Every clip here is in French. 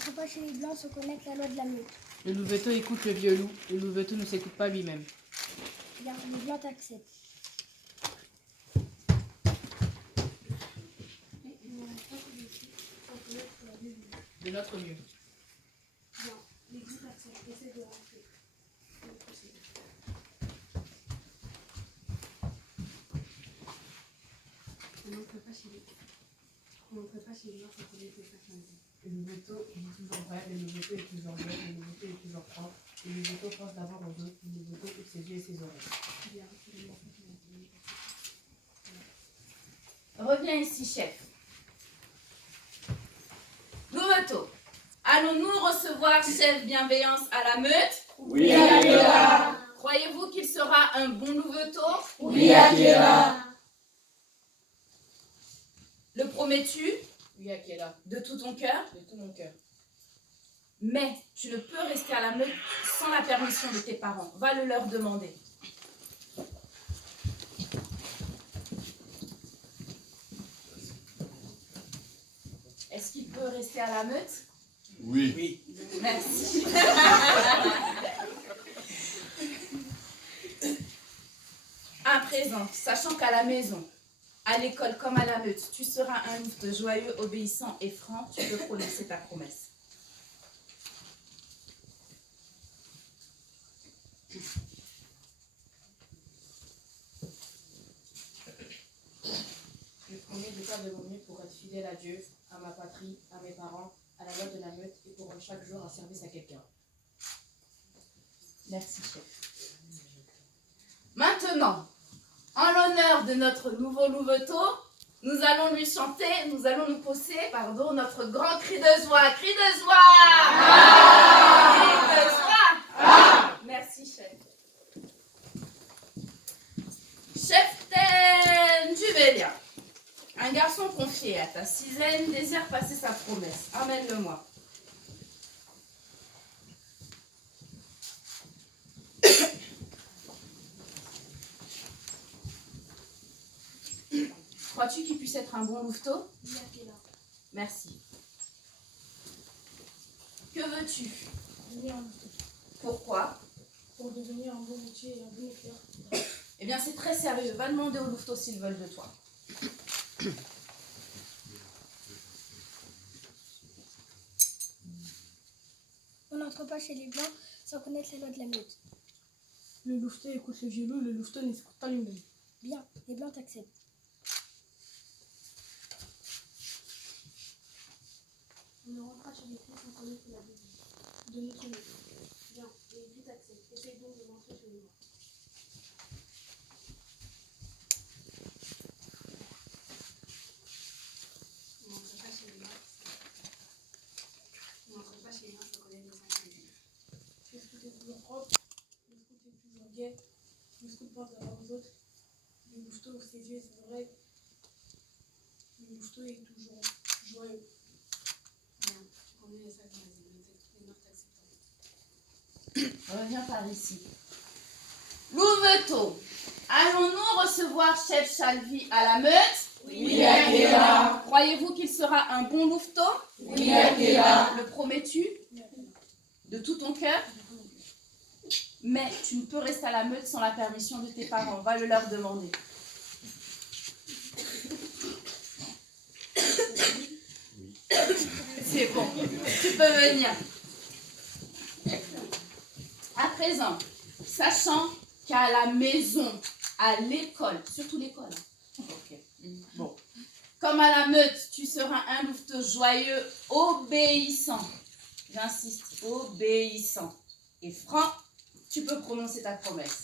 n'entre pas chez les Blancs sans connaître la loi de la meute. Le louveteau écoute le vieux loup. Le louveteau ne s'écoute pas lui-même. Bien, les Blancs t'acceptent. De notre mieux. Bien, les Blancs t'acceptent. Essaie de rentrer. On n'entre pas chez les Blancs sans connaître les personnes. Le louveteau est toujours vrai, le louveteau est toujours vrai, le louveteau est toujours propre. Le louveteau pense d'abord aux autres, le louveteau ouvre ses yeux et ses oreilles. Bien, Reviens ici, chef. Louveteau, allons-nous recevoir chef bienveillance à la meute? Oui, Akela. Croyez-vous qu'il sera un bon louveteau? Oui, Akela. Le promets-tu? Oui, Akela, De tout ton cœur? de tout mon cœur. Mais tu ne peux rester à la meute sans la permission de tes parents. Va le leur demander. Est-ce qu'il peut rester à la meute? Oui. Oui. Merci. À présent, sachant qu'à la maison, à l'école comme à la meute, tu seras un louveteau joyeux, obéissant et franc, tu peux prononcer ta promesse. Je promets de faire de mon mieux pour être fidèle à Dieu, à ma patrie, à mes parents, à la loi de la meute et pour rendre chaque jour un service à quelqu'un. Merci, chef. Maintenant, en l'honneur de notre nouveau louveteau, nous allons lui chanter, nous allons nous poser, notre grand cri de joie. Cri de joie! Cri de joie! Merci, chef. Chef Ten Juvelia, un garçon confié à ta sizaine désire passer sa promesse. Amène-le-moi. Crois-tu qu'il puisse être un bon louveteau? Oui, Akela. Merci. Que veux-tu? Devenir un louveteau. Pourquoi? Pour devenir un bon métier et un bon cœur. Eh bien, c'est très sérieux. Va demander aux louveteaux s'ils veulent de toi. On n'entre pas chez les Blancs sans connaître la loi de la meute. Le louveteau écoute le vieux loup, le louveteau ne s'écoute pas lui-même. Bien, les Blancs t'acceptent. On ne rentre pas chez les Gris sans connaître la Bible. De notre meute. Bien, les Gris t'acceptent. Essaye donc de rentrer chez les Blancs. On n'entre pas chez les Blancs. On n'entre pas chez les Blancs sans connaître les personnes. Est-ce que tu es toujours propre? Est-ce que tu es toujours gai? Est-ce que tu penses d'abord aux autres? Le louveteau ouvre ses yeux et ses oreilles. Le louveteau est toujours joyeux. Bien, tu connais les sacs dans les notes acceptantes. Reviens par ici. Louveteau, allons-nous recevoir chef Chalvi à la meute? Oui, Akela. Croyez-vous qu'il sera un bon louveteau? Oui, Akela. Le promets-tu? De tout ton cœur? Mais tu ne peux rester à la meute sans la permission de tes parents. Va le leur demander. C'est bon. Tu peux venir. À présent, sachant qu'à la maison, à l'école, surtout l'école, ok. Bon. Comme à la meute, tu seras un louveteau joyeux, obéissant. J'insiste, obéissant et franc, tu peux prononcer ta promesse.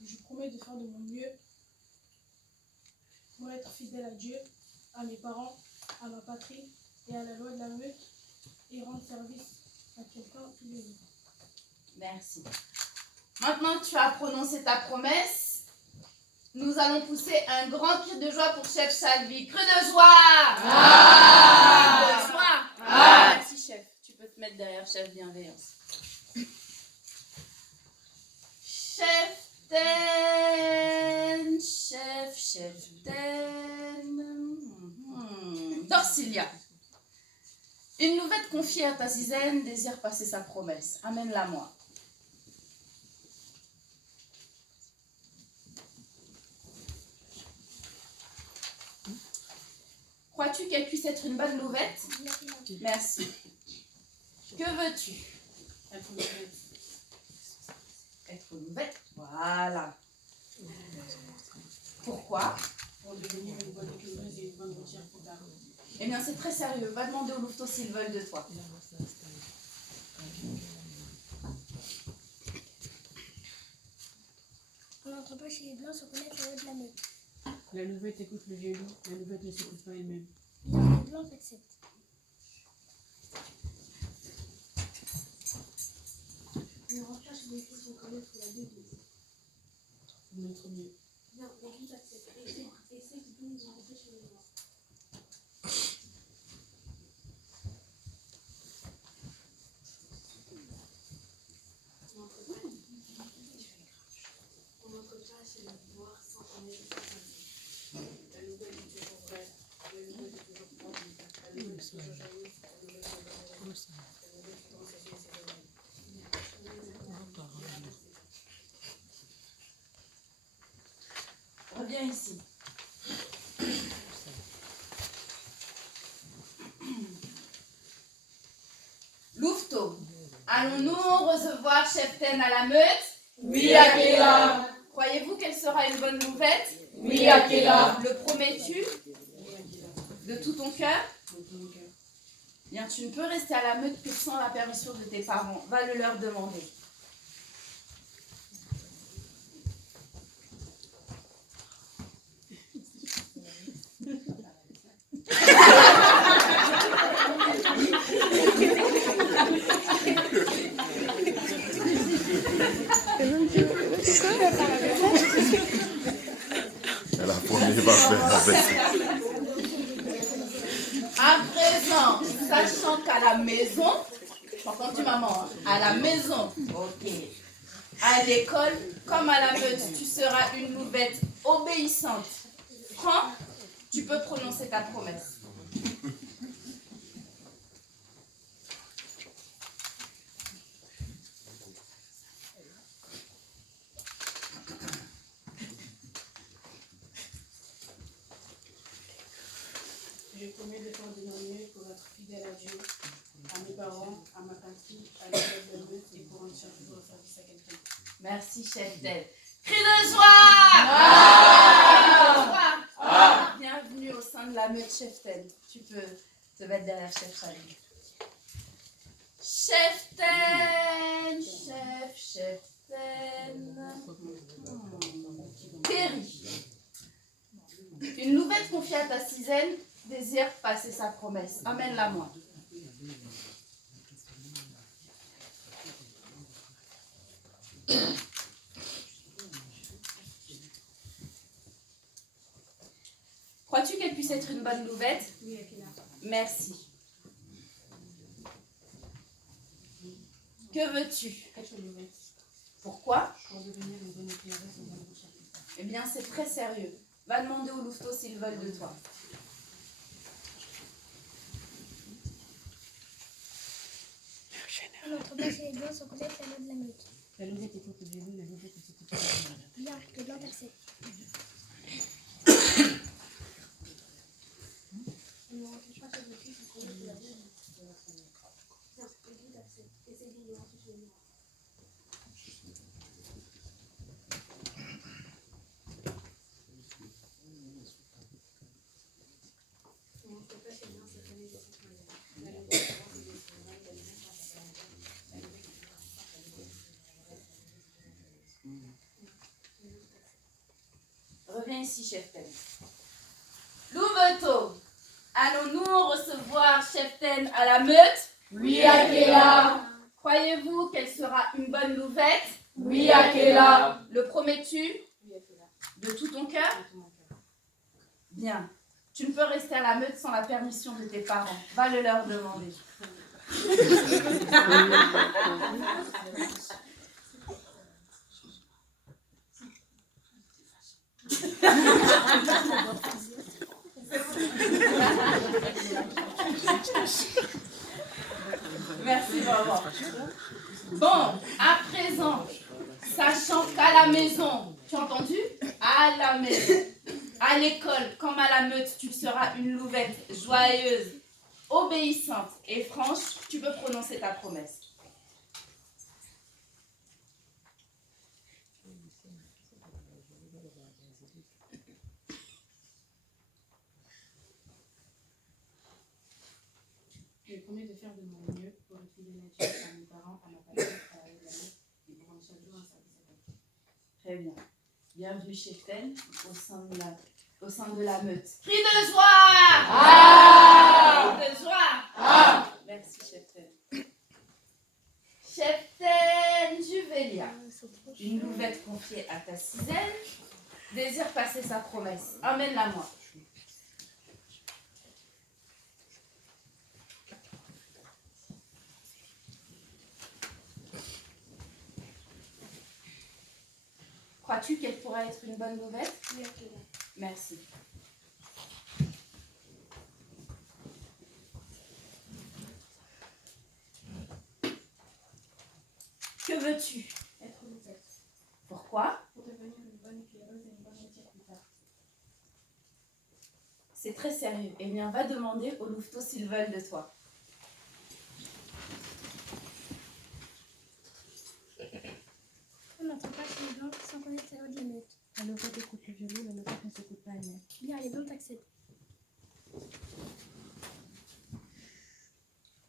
Je promets de faire de mon mieux pour être fidèle à Dieu, à mes parents, à ma patrie et à la loi de la meute et rendre service à quelqu'un tous les jours. Merci. Maintenant que tu as prononcé ta promesse, nous allons pousser un grand cri de joie pour chef Chalvi. Cri de joie! Cri de joie! Merci chef. Tu peux te mettre derrière chef bienveillance. Dorcilia. Une nouvelle confiée à ta Zizaine désire passer sa promesse. Amène-la moi. Crois-tu qu'elle puisse être une bonne nouvelle? Merci. Que veux-tu? Être nouvelle. Être nouvelle. Voilà. Pourquoi? Pour devenir une bonne écouteuse et une bonne routière plus tard. Eh bien, c'est très sérieux. Va demander aux louveteaux s'ils veulent de toi. On n'entre pas chez les Blancs sans connaître la loi de la meute. La nouvelle écoute le vieux loup, la nouvelle ne s'écoute pas elle-même. Les Blancs acceptent. On ne rentre pas chez les filles sans connaître la Bible. Notre mieux. Non, l'église accepte. Et ceux qui nous ont rentré chez les Blancs. On n'entre pas chez les Noirs sans connaître la Bible. La nouvelle est toujours vraie, la nouvelle est toujours propre, la nouvelle est toujours joyeuse, la nouvelle est toujours joyeuse, la nouvelle qui danse ses yeux et ses oreilles. Reviens ici. Louveteau, allons-nous recevoir Cheftaine à la meute? Oui, Akela. Croyez-vous qu'elle sera une bonne nouvelle? Oui, Akela. Le promets-tu de tout ton cœur? Bien, tu ne peux rester à la meute que sans la permission de tes parents. Va le leur demander. La première va faire avec. À présent, sachant qu'à la maison, j'ai entendu maman, hein, à la maison, ok, à l'école, comme à la meute, tu seras une nouvelle obéissante. Prends, tu peux prononcer ta promesse. J'ai promis de faire de mon mieux pour être fidèle à Dieu, à mes parents, à ma patrie, à l'école de meute et pour rendre chaque jour au service à quelqu'un. Merci, chef d'aide. Cri de joie! Bienvenue au sein de la meute, chef d'aide. Tu peux te mettre derrière chef Chaline. Chef d'aide, chef d'aide. Péri. Une nouvelle confiée à ta Zizaine désire passer sa promesse. Amène-la moi. Crois-tu qu'elle puisse être une bonne nouvelle? Oui, Akela. Merci. Que veux-tu? Être nouvelle. Pourquoi? Pour devenir une bonne éclairesse et une bonne routière plus tard. Eh bien, c'est très sérieux. Va demander aux louveteaux s'ils veulent de toi. On n'entre pas chez les Blancs sans connaître la loi de la meute. La nouvelle écoute le vieux loup, la nouvelle ne s'écoute pas elle-même. Bien, les Blancs acceptent. On ne rentre pas chez les filles sans connaître la Bible. Non, l'église accepte. Et ceux qui nous ont rentré chez les Noirs. On n'entre pas chez les Noirs sans connaître la Bible. La nouvelle est toujours joyeuse, la nouvelle est toujours joyeuse, la nouvelle est toujours propre, la nouvelle est toujours joyeuse. Reviens ici, cheftaine. Louveteau, allons-nous recevoir cheftaine à la meute? Oui, Akela. Croyez-vous qu'elle sera une bonne nouvelle? Oui, Akela. Le promets-tu Oui, Akela. de tout ton cœur? De tout mon cœur. Bien. Tu ne peux rester à la meute sans la permission de tes parents. Va le leur demander. Merci, maman. Bon, à présent, sachant qu'à la maison, tu as entendu? À la maison, à l'école, comme à la meute, tu seras une louvette joyeuse, obéissante et franche, tu peux prononcer ta promesse. Je promets de faire de mon mieux pour être fidèle à Dieu, à mes parents, à ma famille, à la vie et pour rendre chaque jour un service à Dieu. Très bien. Bienvenue chez Fen, au sein de la meute. Cri de joie! Ah! Cri de joie! Ah! Merci, Cheftaine. Cheftaine Juvelia, une louvette confiée à ta sizaine, désire passer sa promesse. Emmène-la moi. Crois-tu qu'elle pourra être une bonne louvette? Oui, Akela. Merci. Que veux-tu? Être louvette. Pourquoi? Pour devenir une bonne éclaireuse et une bonne métier plus tard. C'est très sérieux. Eh bien, va demander aux louveteaux s'ils veulent de toi. On n'entre pas chez les blancs sans connaître la loi de la meute. La louvette écoute le violon, la louvette ne s'écoute pas elle-même. Bien, les blancs t'acceptent.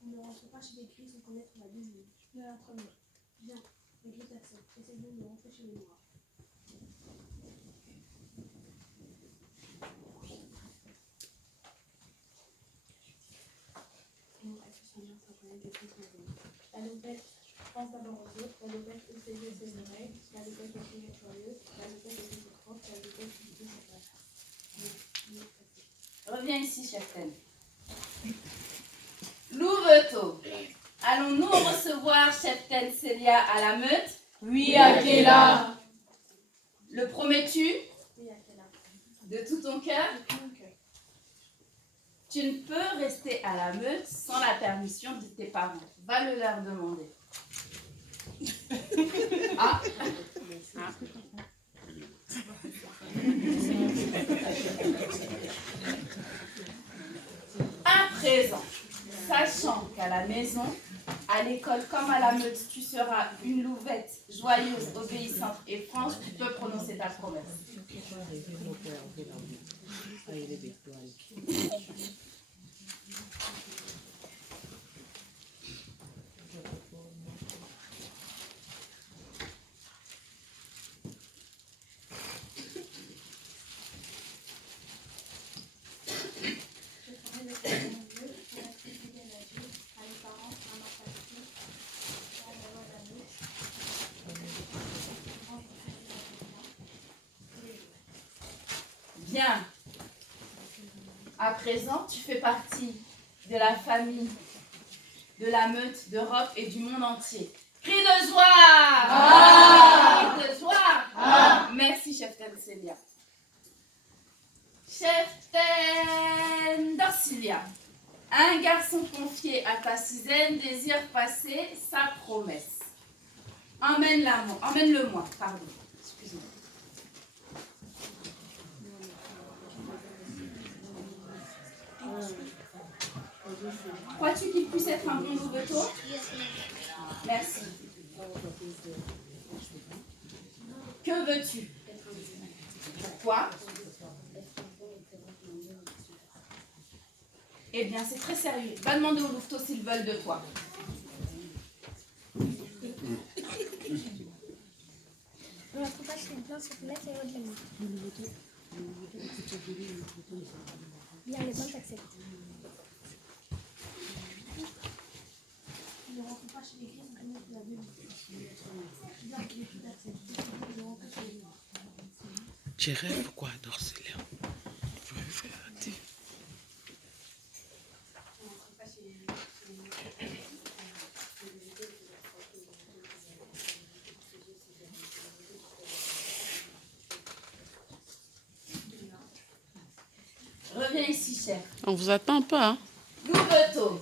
On ne rentre pas chez les gris sans connaître la Bible. Je peux la première. Bien, les gris t'acceptent. Essayons de rentrer chez les noirs. On reste sans bien sans connaître les gris sans venir. La louvette pense d'abord aux autres. La louvette ouvre ses yeux et ses oreilles. La louvette est une joyeuse. La louvette est une propre. La louvette est une place. Reviens ici, Cheftaine. Louveteau, allons-nous recevoir Cheftaine Célia à la meute? Oui, Akela. Le promets-tu Oui, Akela. de tout ton cœur? De tout mon cœur. Tu ne peux rester à la meute sans la permission de tes parents. Va le leur demander. Ah. À présent, sachant qu'à la maison, à l'école comme à la meute, tu seras une louvette joyeuse, obéissante et franche, tu peux prononcer ta promesse. Je ferai de faire de mon mieux pour être fidèle à Dieu, à mes parents, à ma famille, à la loi de la meute, pour rendre fidèle à Dieu. Bien. À présent, tu fais partie de la famille, de la meute, d'Europe et du monde entier. Cri de joie! Ah! Cri de joie! Ah! Merci, Cheftaine Célia. Cheftaine Dorcilia, un garçon confié à ta sizaine désire passer sa promesse. Emmène-le-moi, pardon. Excuse-moi. Crois-tu qu'il puisse être un bon louveteau? Merci. Que veux-tu? Pourquoi? Eh bien, c'est très sérieux. Va demander aux louveteaux s'ils veulent de toi. On n'entre pas chez les blancs sans connaître la loi de la meute. Bien, les blancs t'acceptent. Ne rentre pas chez les gris sans connaître la Bible. Bien, les gris t'acceptent. Ne rentre chez les noirs. Tu rêves quoi, Dorcelia? Je vais faire actif. On ne rentre pas chez les Reviens ici, chef. On vous attend pas, hein? Louveteau, louveteaux.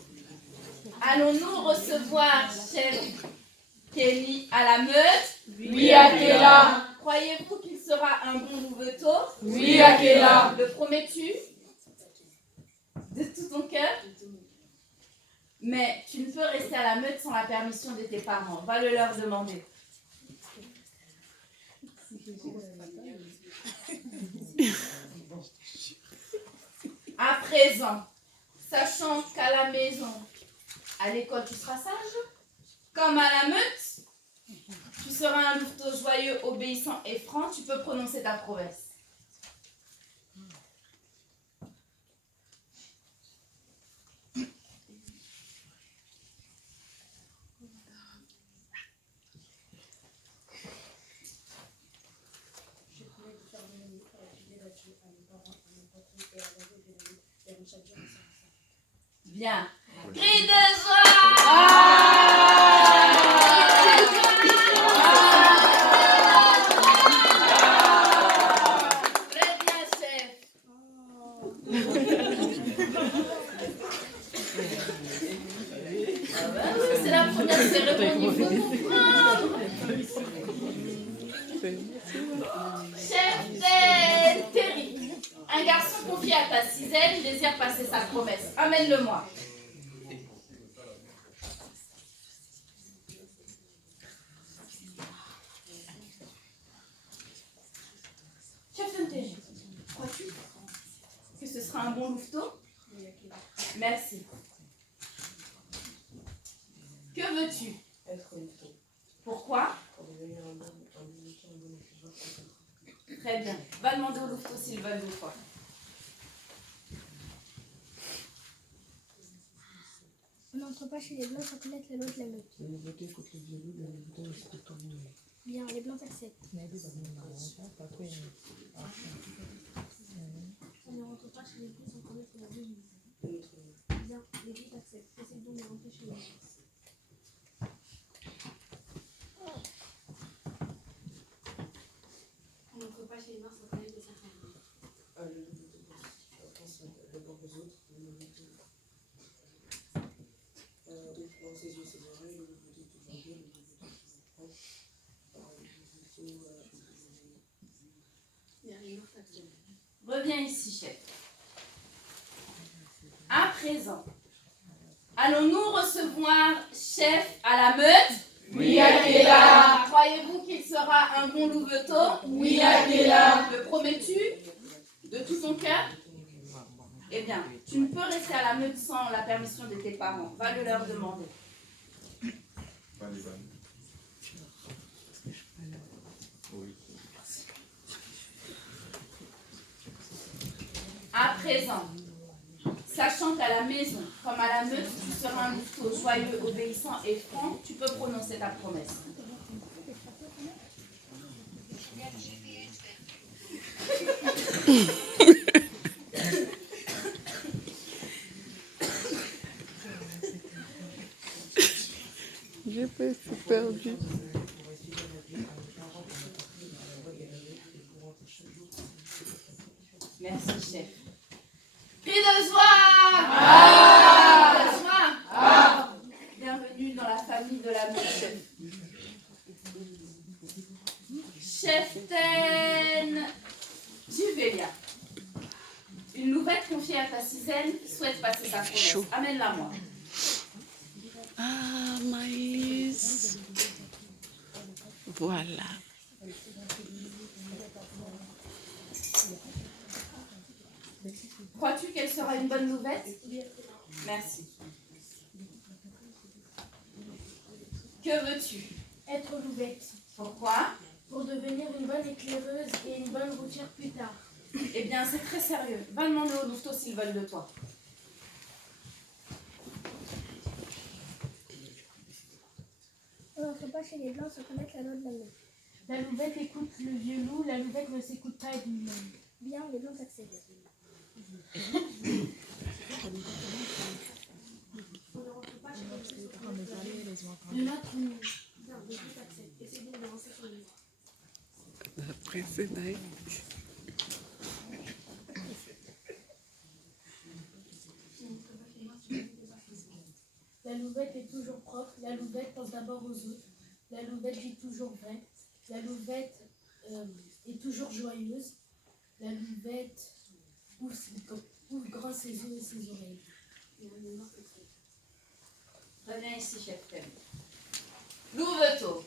Allons-nous recevoir chef Kelly à la meute? Oui, Akela. Croyez-vous qu'il sera un bon louveteau? Oui, Akela. Le promets-tu? De tout ton cœur? Mais tu ne peux rester à la meute sans la permission de tes parents. Va le leur demander. À présent, sachant qu'à la maison, à l'école, tu seras sage, comme à la meute, tu seras un louveteau joyeux, obéissant et franc, tu peux prononcer ta promesse. Bien. Cri de joie! Très bien, chef. C'est la première cérémonie. Chef Terry, un garçon confié à ta sizaine désire passer sa promesse. Amène-le-moi. Chef Terry, crois-tu que ce sera un bon louveteau? Merci. Que veux-tu? Être louveteau. Pourquoi? Pour devenir un bon louveteau. Très bien. Va demander aux louveteaux s'ils veulent de toi. On n'entre pas chez les blancs sans connaître la loi de la meute. Le louveteau écoute le violon, le louveteau écoute tout le monde. Bien, les blancs acceptent. On ne rentre pas chez les blancs sans connaître la loi de la meute. Bien, les blancs acceptent. Essaye donc de rentrer chez les blancs. On n'entre pas chez les blancs sans connaître certains blancs. Le louveteau pense d'abord aux autres. Le louveteau ouvre ses yeux, ses oreilles. Le louveteau est toujours bien. Le louveteau est toujours propre. Le louveteau Bien, les blancs acceptent. Reviens ici, chef. À présent, allons-nous recevoir chef à la meute? Oui, Akela. Croyez-vous qu'il sera un bon louveteau? Oui, Akela. Le promets-tu de tout ton cœur? Eh bien, tu ne peux rester à la meute sans la permission de tes parents. Va le leur demander. À présent, sachant qu'à la maison, comme à la meute, tu seras un louveteau joyeux, obéissant et franc, tu peux prononcer ta promesse. J'ai pas été perdu. Merci, chef. Cri de joie! Cri de joie! Bienvenue dans la famille de la meute, chef. Cheftaine Juvelia. Une nouvelle confiée à ta sizaine souhaite passer sa promesse. Amène-la moi. Ah, Maïs. Voilà. Crois-tu qu'elle sera une bonne nouvelle? Merci. Que veux-tu? Être louvette. Pourquoi? Pour devenir une bonne éclaireuse et une bonne routière plus tard. Eh bien, c'est très sérieux. Va demander aux louveteaux s'ils veulent de toi. On n'entre pas chez les blancs sans connaître la loi de la meute. La louvette écoute le vieux loup, la louvette ne s'écoute pas elle-même. Bien, les blancs acceptent. On ne rentre pas chez les blancs sans connaître la loi de la meute. Le nôtre, non. Bien, les blancs acceptent. Essaye donc de rentrer chez les blancs. Après, c'est nice. On ne rentre pas chez les blancs sans connaître la loi de la meute. louvette est toujours propre. La louvette pense d'abord aux autres. La louvette dit toujours vrai. La louvette est toujours joyeuse. La louvette ouvre grand ses yeux et ses oreilles. Reviens ici, chef Ten. Louveteau.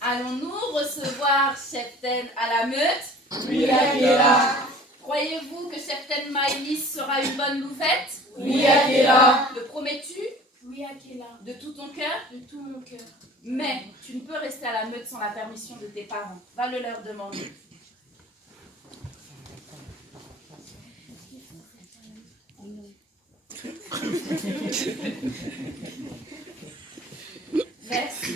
Allons-nous recevoir chef Ten à la meute? Oui, Akela. Croyez-vous que chef Ten Maïlis sera une bonne louvette? Oui, Akela. Le promets-tu? Oui, Akela, De tout ton cœur? de tout mon cœur. Mais tu ne peux rester à la meute sans la permission de tes parents. Va le leur demander. Merci.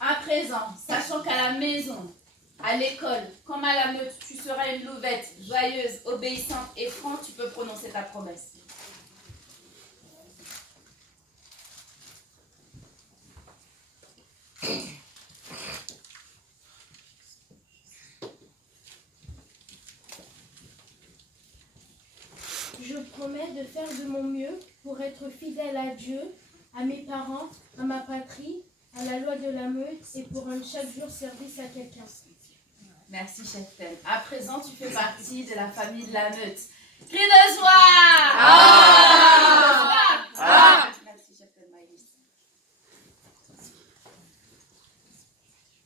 À présent, sachant qu'à la maison, à l'école, comme à la meute, tu seras une louvette joyeuse, obéissante et franche, tu peux prononcer ta promesse. Je promets de faire de mon mieux pour être fidèle à Dieu, à mes parents, à ma patrie, à la loi de la meute et pour rendre chaque jour service à quelqu'un. Merci, chef Ten. À présent, tu fais partie de la famille de la meute. Cri de joie! Ah! Merci, chef Ten Maïlis.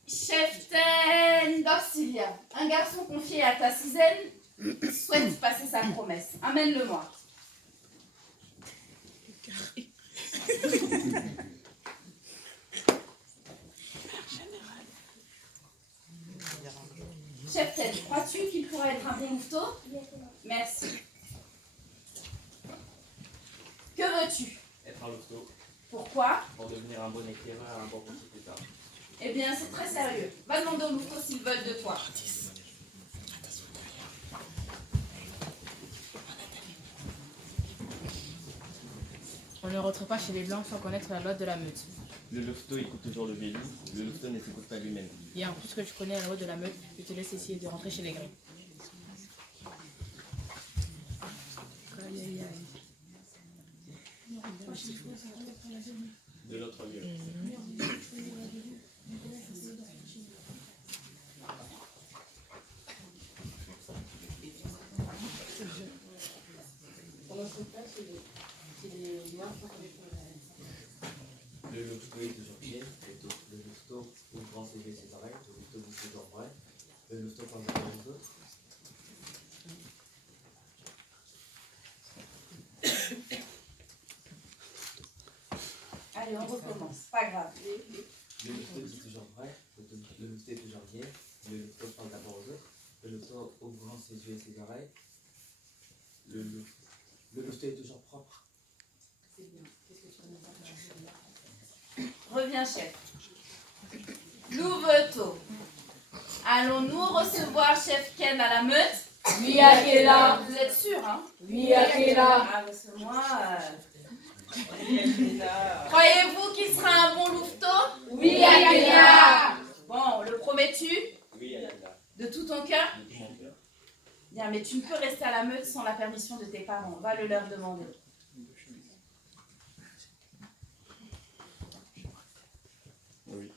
Chef Ten d'Auxilia, un garçon confié à ta sizaine souhaite passer sa promesse. Amène-le-moi. Chef Ten, crois-tu qu'il pourrait être un bon louveteau? Merci. Que veux-tu? Être un louveteau Pourquoi? pour devenir un bon éclaireur et un bon concepteur. Eh bien, c'est très sérieux. Va demander aux louveteaux s'ils veulent de toi. On ne rentre pas chez les Blancs sans connaître la loi de la meute. Le louveteau écoute toujours le vieil loup, le louveteau ne s'écoute pas lui-même. Et en plus que tu connais la loi de la meute, je te laisse essayer de rentrer chez les Gris. De l'autre lieu. Le louveteau est toujours bien, le louveteau ouvre grand ses yeux et ses oreilles, le louveteau dit toujours vrai, le louveteau pense d'abord aux autres. Allez, on recommence. Pas grave. Le louveteau dit toujours vrai, le louveteau est toujours bien, le louveteau pense d'abord aux autres, le louveteau ouvre grand ses yeux et ses oreilles, le louveteau est toujours propre. Reviens, chef. Louveteau. Allons-nous recevoir chef Ken à la meute? Oui, Akela. Vous êtes sûr, hein? Oui, Akela. Ah, parce que moi... Croyez-vous qu'il sera un bon louveteau? Oui, Akela. Bon, le promets-tu? Oui, Akela. De tout ton cœur? De tout mon cœur. Bien, mais tu ne peux rester à la meute sans la permission de tes parents. Va le leur demander. Oui.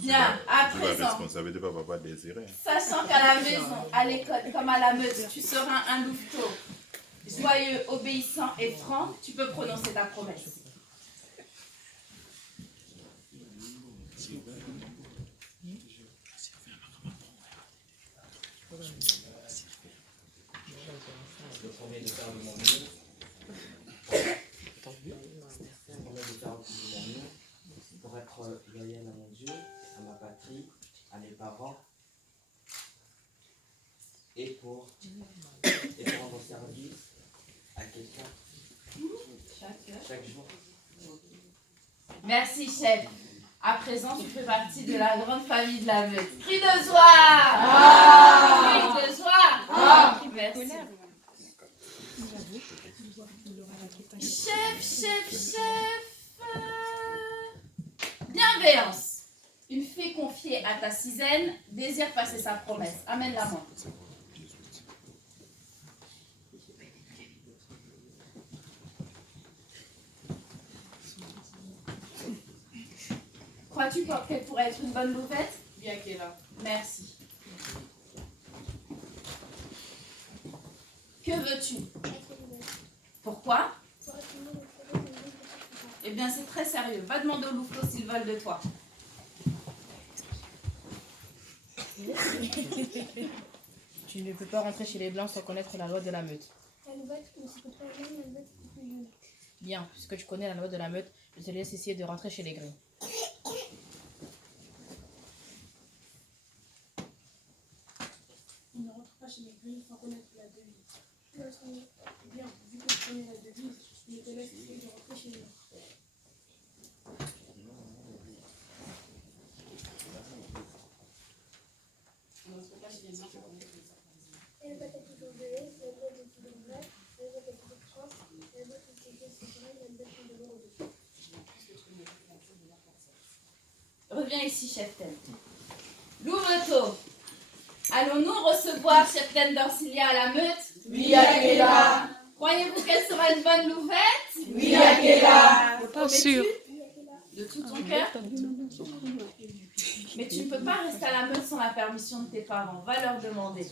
Bien, à la présent, responsabilité de papa désiré. sachant qu'à la maison, à l'école, comme à la meute, tu seras un louveteau joyeux, obéissant et franc, tu peux prononcer ta promesse. Je promets de faire de mon mieux. Je promets de faire de mon mieux pour être loyal à mon Dieu, à ma patrie, à mes parents et pour rendre service à quelqu'un chaque jour. Merci, chef. À présent, tu fais partie de la grande famille de la meute. Cri de joie! Cri de joie! Merci. Chef. Bienveillance. Une fée confiée à ta sizaine désire passer sa promesse. Amène-la moi. Crois-tu qu'elle pourrait être une bonne louvette? Oui, Akela. Merci. Que veux-tu? Pourquoi? Eh bien, c'est très sérieux. Va demander aux louveteaux s'ils veulent de toi. Tu ne peux pas rentrer chez les Blancs sans connaître la loi de la meute. La louvette ne s'écoute pas elle-même, la louvette s'écoute les jeunes. Bien, puisque tu connais la loi de la meute, je te laisse essayer de rentrer chez les Gris. Il ne rentre pas chez les grilles sans connaître la devise. Bien, vu que je connais la devise, je te laisse essayer de rentrer chez les gens. La louvette est toujours joyeuse, la louvette est toujours vraie, la louvette est toujours France, la louvette est toujours souveraine, la louvette est toujours heureuse. Reviens ici, Cheftaine. Louveteau, allons-nous recevoir Cheftaine d'Orsilia à la meute? Oui, Akela. Croyez-vous qu'elle sera une bonne louvette? Oui, Akela. Pas sûr. De tout ton cœur? Mais tu ne peux pas rester à la meute sans la permission de tes parents. Va leur demander.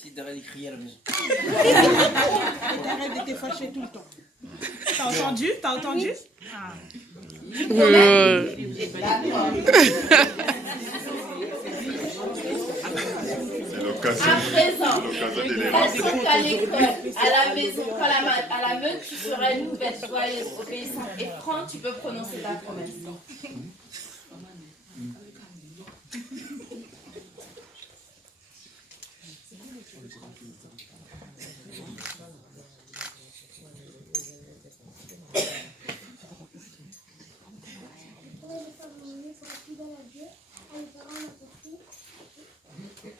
Si t'arrêtes de crier à la maison. T'arrêtes de te fâcher tout le temps. T'as entendu? T'as entendu? Ah. À présent, sachant qu'à l'école, à la maison, à la meute, tu seras une nouvelle joyeuse, obéissante et franche, tu peux prononcer ta promesse. Pour les faire de mon mieux pour être fidèle à Dieu, à mes parents, à ma patrie,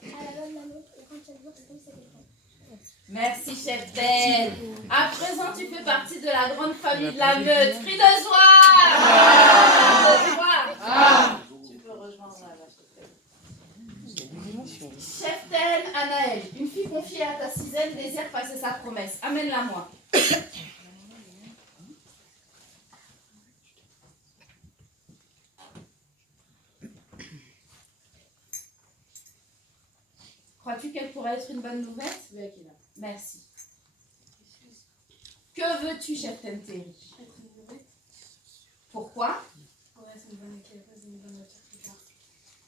à la loi de la meute, et quand chaque jour je tombe, c'est quelqu'un. Merci, Cheftaine. À présent, tu fais partie de la grande famille de la meute. Cri de joie! Cri de joie! Tu peux rejoindre la Cheftaine. Cheftaine Anaël, une fille confiée à ta sixième désire passer sa promesse. Amène-la-moi. Crois-tu qu'elle pourrait être une bonne nouvelle? Oui, Akela. Merci. Que veux-tu, Cheftaine Terry? Être une louvette. Pourquoi? Ouais, c'est une bonne équipe, c'est une bonne voiture plus tard.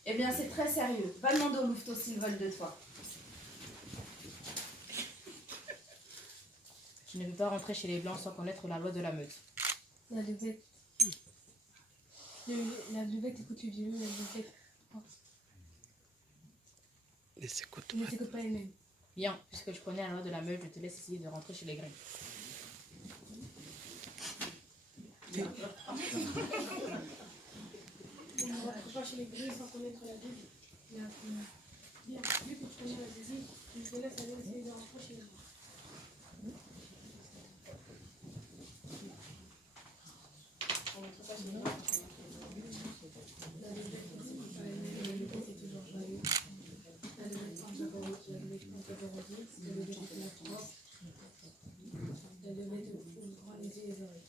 Eh bien, c'est très sérieux. Va demander aux louveteaux s'ils veulent de toi. Tu ne peux pas rentrer chez les Blancs sans connaître la loi de la meute. La louvette. La louvette écoute le violon, la louvette Les écoute ne pas. s'écoute pas elle-même. Bien, puisque tu connais la loi de la meute, je te laisse essayer de rentrer chez les Gris. On ne rentre pas chez les grilles sans connaître la devise. Bien, vu que tu connais la devise, je te laisse aller essayer de rentrer chez les gens. La louvette ne s'écoute pas elle-même, la louvette est toujours joyeuse. La louvette est toujours heureuse, la louvette est toujours heureuse, la louvette est toujours France. La louvette ouvrira les yeux et les oreilles.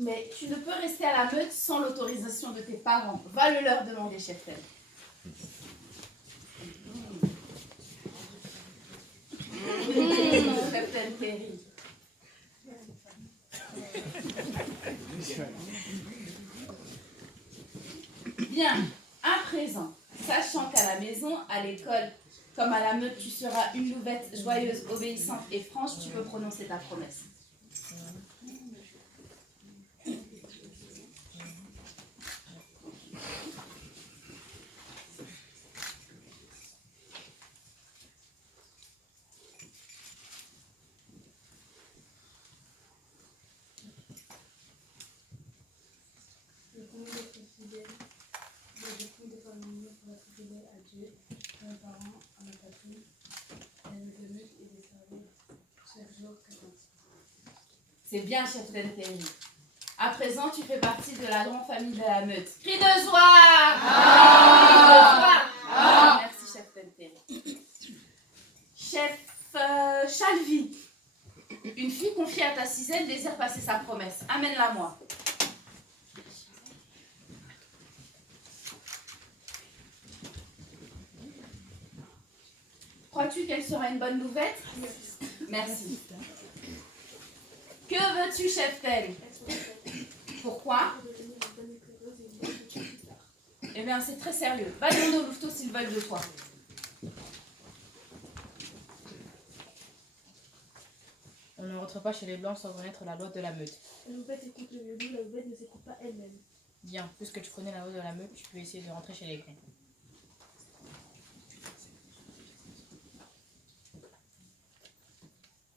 Mais tu ne peux rester à la meute sans l'autorisation de tes parents. Va le leur demander, Cheftaine. Cheftaine Terry. Bien, à présent, sachant qu'à la maison, à l'école, comme à la meute, tu seras une louvette joyeuse, obéissante et franche, tu peux prononcer ta promesse. Je promets d'être fidèle, je promets de faire mon mieux pour être fidèle à Dieu, à mes parents, à ma patrie, à mes amis et de servir chaque jour que j'en suis. C'est bien, Cheftaine Terry. À présent, tu fais partie de la grande famille de la meute. Cri de joie! Cri de joie! Merci, chef Tentere. Chef Chalvi, une fille confiée à ta cisaille désire passer sa promesse. Amène-la moi. Crois-tu qu'elle sera une bonne nouvelle? Merci. Que veux-tu, chef Tel? Pourquoi? Eh bien, c'est très sérieux. Va demander aux louveteaux s'ils veulent de toi. On ne rentre pas chez les Blancs sans connaître la loi de la meute. La louvette écoute le vieux loup, la louvette ne s'écoute pas elle-même. Bien, puisque tu connais la loi de la meute, tu peux essayer de rentrer chez les Grands.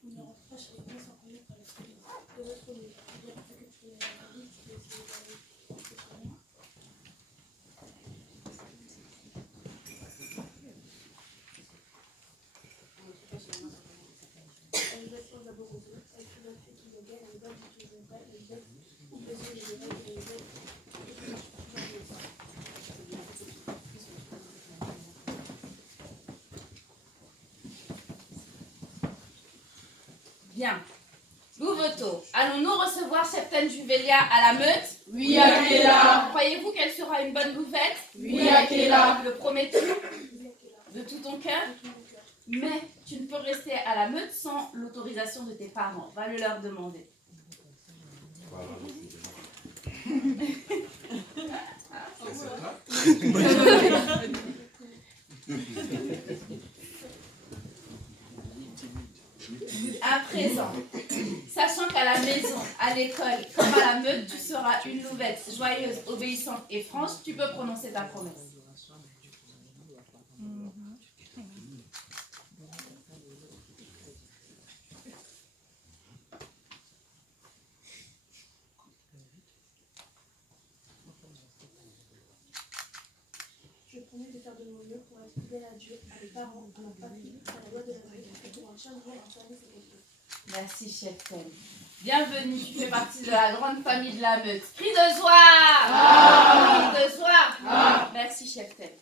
On ne rentre pas chez les Blancs sans connaître la loi de votre loup. Bien, parce que tu connais la vie, tu peux essayer d'aller chez moi. La louvette pense d'abord aux autres, elle fait la fête qui le gagne, la louvette dit toujours vrai, la louvette ouvre les yeux et les oreilles, et la louvette Bien. Louveteau, allons-nous recevoir Cheptaine Juvelia à la meute? Oui, Akela. Croyez-vous qu'elle sera une bonne louvette? Oui, Akela. Le promets-tu? De tout ton cœur? Mais tu ne peux rester à la meute sans l'autorisation de tes parents. Va le leur demander. À présent, sachant qu'à la maison, à l'école, comme à la meute, tu seras une louvette joyeuse, obéissante et franche, tu peux prononcer ta promesse. Je promets de faire de mon mieux pour être fidèle à Dieu, à mes parents, à ma patrie, à la loi de la vie, et pour un chaque jour enchaîner ses côtés. Merci, chef Tel. Bienvenue, tu fais partie de la grande famille de la meute. Cri de joie! Cri de joie! Merci, chef Tel.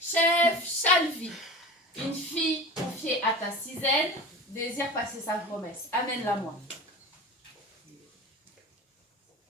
Chef Chalvi, une fille confiée à ta cisaine désire passer sa promesse. Amène-la moi.